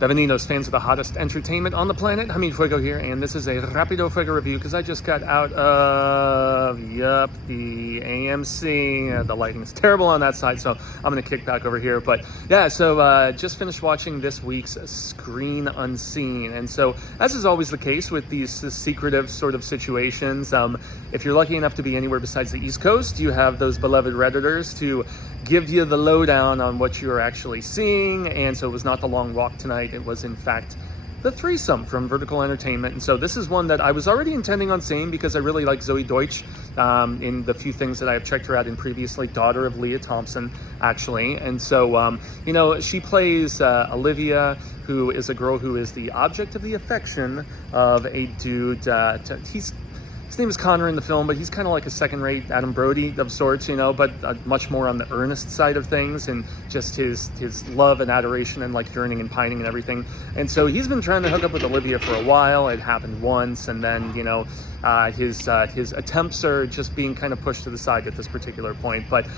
Bienvenidos, fans of the hottest entertainment on the planet. I mean, Fuego here, and this is a Rapido Fuego review because I just got out of, the AMC. The lighting is terrible on that side, so I'm going to kick back over here. But yeah, so just finished watching this week's Screen Unseen. And so, as is always the case with these secretive sort of situations, if you're lucky enough to be anywhere besides the East Coast, you have those beloved Redditors to give you the lowdown on what you are actually seeing. And so it was not the long walk tonight. It was, in fact, the Threesome from Vertical Entertainment. And so this is one that I was already intending on seeing because I really like Zoe Deutsch in the few things that I have checked her out in previously, daughter of Leah Thompson, actually. And so, she plays Olivia, who is a girl who is the object of the affection of a dude. His name is Connor in the film, but he's kind of like a second-rate Adam Brody of sorts, but much more on the earnest side of things and just his love and adoration and like yearning and pining and everything. And so he's been trying to hook up with Olivia for a while. It happened once, and then, his attempts are just being kind of pushed to the side at this particular point. But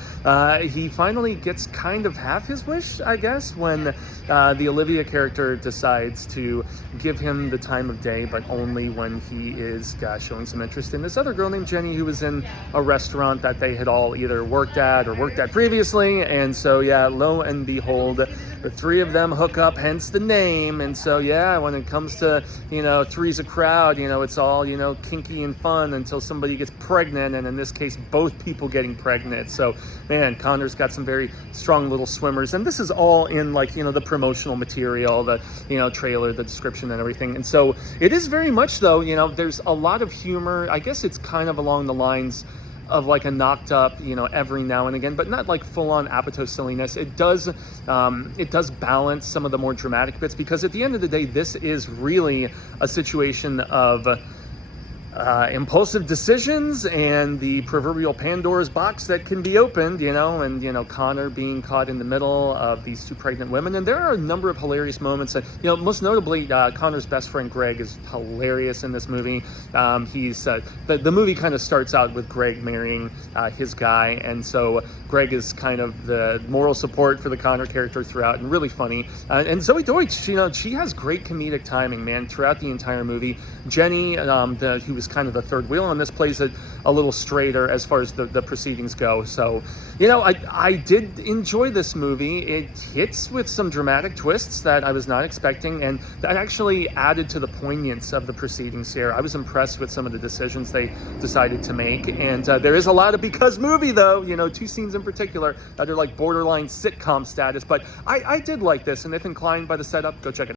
he finally gets kind of half his wish, I guess, when the Olivia character decides to give him the time of day, but only when he is showing some interest in this other girl named Jenny, who was in a restaurant that they had all either worked at previously. And so, yeah, lo and behold, the three of them hook up, hence the name. And so, yeah, when it comes to, three's a crowd, it's all, kinky and fun until somebody gets pregnant. And in this case, both people getting pregnant. So, man, Connor's got some very strong little swimmers. And this is all in, the promotional material, the, trailer, the description and everything. And so it is very much, though, there's a lot of humor. I guess it's kind of along the lines of like a knocked up, every now and again, but not like full on Apatow silliness. It does balance some of the more dramatic bits, because at the end of the day, this is really a situation of impulsive decisions and the proverbial Pandora's box that can be opened, and Connor being caught in the middle of these two pregnant women. And there are a number of hilarious moments that, most notably, Connor's best friend Greg is hilarious in this movie. He's the movie kind of starts out with Greg marrying his guy, and so Greg is kind of the moral support for the Connor character throughout, and really funny. And Zoe Deutsch, she has great comedic timing, man, throughout the entire movie. Jenny, who was kind of the third wheel on this, plays it a little straighter as far as the proceedings go. So, I did enjoy this movie. It hits with some dramatic twists that I was not expecting, and that actually added to the poignance of the proceedings here. I was impressed with some of the decisions they decided to make, and there is a lot of because movie, though, two scenes in particular that are like borderline sitcom status, but I did like this, and if inclined by the setup, go check it out.